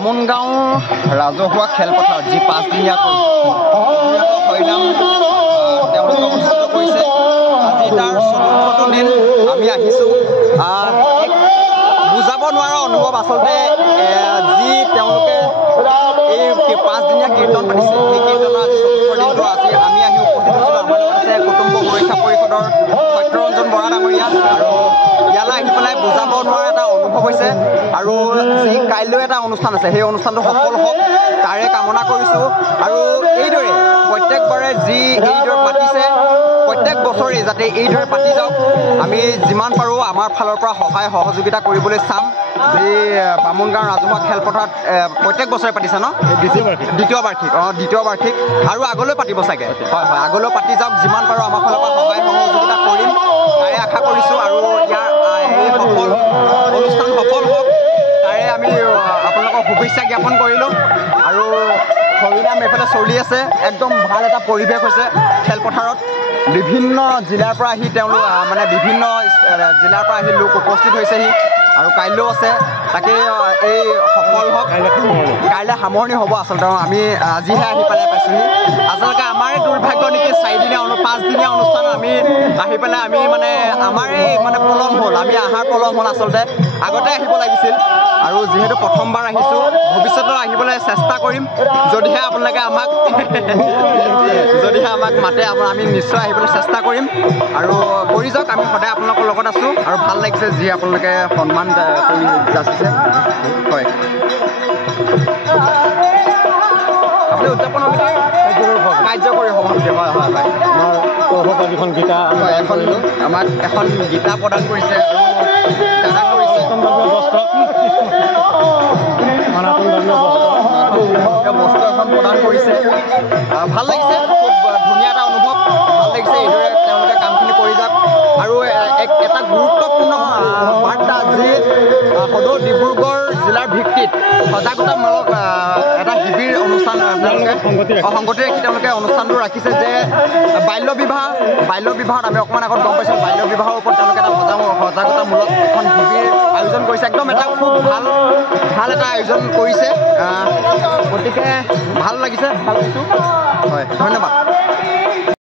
বামুণগাঁও ৰাজহুৱা খেলপথাৰত যি 5 দিনীয়াকৈ হৰিনাম তেওঁলোকে অনুষ্ঠিত কৰিছে। আজি তাৰ ৪ৰ্থটো দিন আমি আহিছোঁ। বুজাব নোৱাৰা অনুভৱ আচলতে যি তেওঁলোকে এই 5 দিনীয়া কীৰ্তন পাতিছে, সেই কীৰ্তনৰ আজি ৪ৰ্থ দিনটো আজি আমি আহি উপস্থিত হৈছিলোঁ। আমাৰ লগত আছে কুটুম্ব সুৰক্ষা পৰিষদৰ সত্যৰঞ্জন বৰা ডাঙৰীয়া। আৰু ইয়ালৈ আহি পেলাই বুজাব নোৱাৰা এটা অনুভৱ হৈছে। আৰু যি কাইলৈ এটা অনুষ্ঠান আছে, সেই অনুষ্ঠানটো সফল হওক তাৰে কামনা কৰিছোঁ। আৰু এইদৰে প্ৰত্যেকবাৰে যি এইদৰে পাতিছে, প্ৰত্যেক বছৰে যাতে এইদৰে পাতি যাওক, আমি যিমান পাৰোঁ আমাৰ ফালৰ পৰা সহায় সহযোগিতা কৰিবলৈ চাম। যি বামুণগাঁও ৰাজহুৱা খেলপথাৰত প্ৰত্যেক বছৰে পাতিছে ন? দ্বিতীয় বাৰ্ষিক আৰু আগলৈ পাতিব চাগে। হয়, আগলৈ পাতি যাওক। যিমান পাৰোঁ আমাৰ ফালৰ পৰা সহায় সহযোগিতা কৰিম তাৰে আশা কৰিছোঁ। আৰু ইয়াৰ এই অনুষ্ঠান সফল হওক তাৰে আমি আপোনালোকক শুভেচ্ছা জ্ঞাপন কৰিলোঁ। আৰু হৰিনাম এইফালে চলি আছে, একদম ভাল এটা পৰিৱেশ হৈছে খেলপথাৰত। বিভিন্ন জিলাৰ পৰা আহি তেওঁলোক বিভিন্ন জিলাৰ পৰা আহি লোক উপস্থিত হৈছেহি। আৰু কাইলৈও আছে, তাকে এই সফল হওক। কাইলৈ সামৰণি হ'ব আচলতে। আমি আজিহে আহি পেলাই পাইছোঁহি। আচলতে আমাৰে দুৰ্ভাগ্য নেকি, 5 দিনীয়া অনুষ্ঠান আমি আহি পেলাই আমাৰে পলম হ'ল। আমি অহাৰ পলম হ'ল আচলতে। আগতে আহিব লাগিছিল। আৰু যিহেতু প্ৰথমবাৰ আহিছোঁ, ভৱিষ্যতত আহিবলৈ চেষ্টা কৰিম। যদিহে আপোনালোকে আমাক মাতে, আমি নিশ্চয় আহিবলৈ চেষ্টা কৰিম। আৰু কৰি যাওক, আমি সদায় আপোনালোকৰ লগত আছোঁ। আৰু ভাল লাগিছে যি আপোনালোকে সন্মান কৰি যাচিছে। হয়, আপুনি উদযাপন কাৰ্যকৰী সভাপতি। হয়, এখন গীতা আমাক এখন গীতা প্ৰদান কৰিছে আৰু দান কৰিছে। বস্তু এখন প্ৰদান কৰিছে। ভাল লাগিছে, খুব ধুনীয়া এটা অনুভৱ। ভাল লাগিছে এইদৰে তেওঁলোকে কামখিনি কৰি যাওক। আৰু এটা গুৰুত্বপূৰ্ণ বাৰ্তা, যি সদৌ ডিব্ৰুগড় জিলাৰ ভিত্তিত সজাগতামূলক এটা শিবিৰ অনুষ্ঠান সংগতি ৰাখি তেওঁলোকে অনুষ্ঠানটো ৰাখিছে। যে বাল্য বিবাহত আমি অকণমান আগত গম পাইছোঁ, বাল্য বিবাহৰ ওপৰত তেওঁলোকে এটা সজাগতামূলক এখন শিবিৰ আয়োজন কৰিছে। একদম এটা খুব ভাল এটা আয়োজন কৰিছে। গতিকে ভাল লাগিছে, ভাল পাইছোঁ। হয়, ধন্যবাদ।